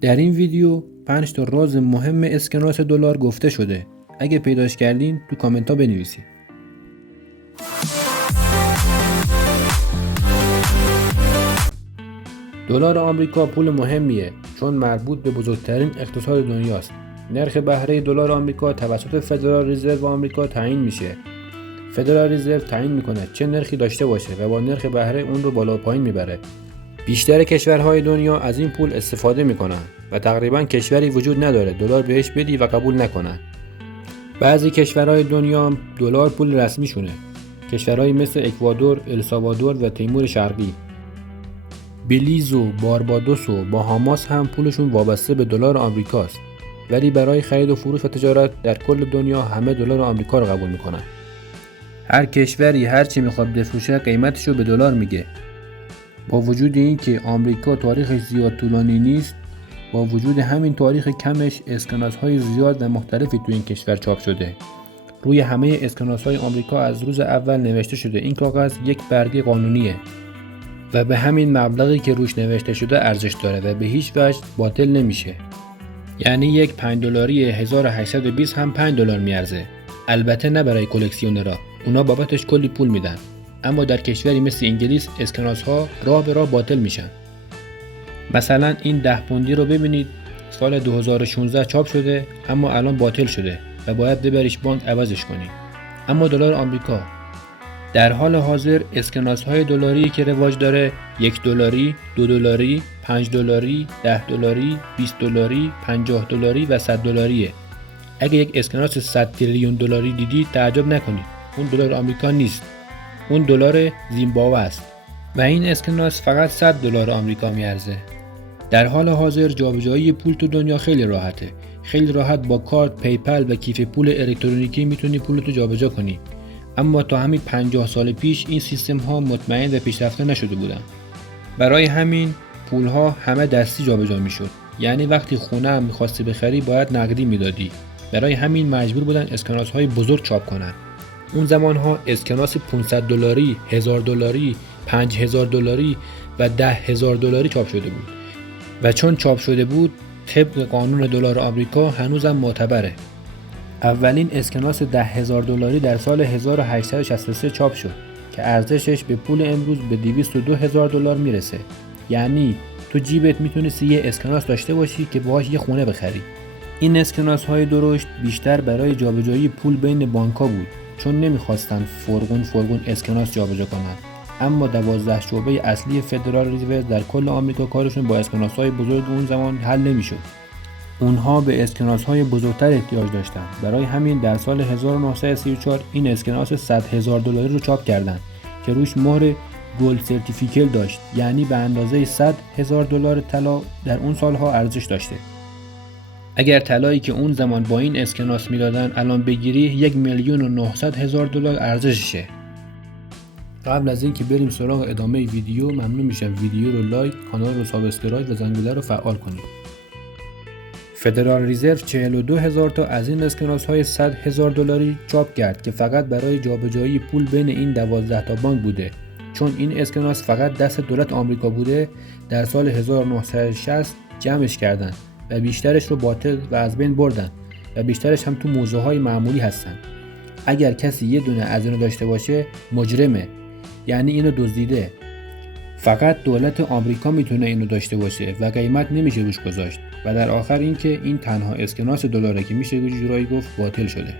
در این ویدیو 5 تا راز مهم اسکناس دلار گفته شده. اگه پیداش کردین تو کامنت ها بنویسید. دلار آمریکا پول مهمیه چون مربوط به بزرگترین اقتصاد دنیاست. نرخ بهره دلار آمریکا توسط فدرال رزرو آمریکا تعیین میشه. فدرال رزرو تعیین میکنه چه نرخی داشته باشه و با نرخ بهره اون رو بالا و پایین میبره. بیشتر کشورهای دنیا از این پول استفاده میکنن و تقریبا کشوری وجود نداره دلار بهش بدی و قبول نکنن. بعضی کشورهای دنیا دلار پول رسمیشونه. کشورهایی مثل اکوادور، السالوادور و تیمور شرقی. بلیز و باربادوس و باهاماس هم پولشون وابسته به دلار آمریکاست. ولی برای خرید و فروش و تجارت در کل دنیا همه دلار آمریکا رو قبول میکنن. هر کشوری هر چی میخواد بفروشه قیمتشو به دلار میگه. با وجود اینکه آمریکا تاریخش زیاد طولانی نیست، با وجود همین تاریخ کمش اسکناس‌های زیاد و مختلفی تو این کشور چاپ شده. روی همه اسکناس‌های آمریکا از روز اول نوشته شده این کاغذ یک برگه قانونیه و به همین مبلغی که روش نوشته شده ارزش داره و به هیچ وجه باطل نمیشه. یعنی یک 5 دلاری 1820 هم 5 دلار میارزه. البته نه برای کلکسیونرها، اونا بابتش کلی پول میدن. اما در کشوری مثل انگلیس اسکناس ها راه به راه باطل میشن. مثلا این 10 پوندی رو ببینید، سال 2016 چاپ شده اما الان باطل شده و باید ببریش بانک عوضش کنی. اما دلار آمریکا در حال حاضر اسکناس های دلاری که رواج داره 1 دلاری، 2 دلاری، 5 دلاری، 10 دلاری، 20 دلاری، 50 دلاری و 100 دلاریه. اگه یک اسکناس 100 تریلیون دلاری دیدید تعجب نکنید. اون دلار آمریکا نیست. اون دلار زیمبابوه است و این اسکناس فقط 100 دلار آمریکا میارزه. در حال حاضر جابجایی پول تو دنیا خیلی راحته. خیلی راحت با کارت، پیپل و کیف پول الکترونیکی میتونی پولتو جابجا کنی. اما تا همین 50 سال پیش این سیستم ها مطمئن و پیشرفته نشده بودن. برای همین پول ها همه دستی جابجا میشد. یعنی وقتی خونه هم میخواستی بخری باید نقدی میدادی. برای همین مجبور بودن اسکناس های بزرگ چاپ کنن. اون زمان ها اسکناس 500 دلاری، 1000 دلاری، 5000 دلاری و 10000 دلاری چاپ شده بود. و چون چاپ شده بود طبق قانون دلار آمریکا هنوزم معتبره. اولین اسکناس 10000 دلاری در سال 1863 چاپ شد که ارزشش به پول امروز به 202000 دلار میرسه. یعنی تو جیبت میتونستی یه اسکناس داشته باشی که باهاش یه خونه بخری. این اسکناس های درشت بیشتر برای جابجایی پول بین بانک‌ها بود چون نمیخواستن فرغون اسکناس جابجا کنن. اما 12 شعبه اصلی فدرال رزرو در کل آمریکا کارشون با اسکناس‌های بزرگ اون زمان حل نمیشد. اونها به اسکناس‌های بزرگتر احتیاج داشتن. برای همین در سال 1934 این اسکناس 100,000 دلاری رو چاپ کردند که روش مهر گولد سرتیفیکل داشت، یعنی به اندازه 100,000 دلار طلا در اون سالها ارزش داشته. اگر طلایی که اون زمان با این اسکناس میدادن الان بگیری 1,900,000 دلار ارزششه. قبل از اینکه بریم سراغ ادامه ویدیو ممنون میشم ویدیو رو لایک، کانال رو سابسکرایب و زنگوله رو فعال کنید. فدرال رزرو 42,000 تا از این اسکناس های 100,000 دلاری چاپ کرد که فقط برای جابجایی پول بین این 12 تا بانک بوده. چون این اسکناس فقط دست دولت آمریکا بوده در سال 1960 جمعش کردن و بیشترش رو باطل و از بین بردن و بیشترش هم تو موزه های معمولی هستن. اگر کسی یه دونه از اینو داشته باشه مجرمه، یعنی اینو دزدیده. فقط دولت آمریکا میتونه اینو داشته باشه و قیمت نمیشه روش گذاشت. و در آخر اینکه این تنها اسکناس دلاره که میشه یه جورایی گفت باطل شده.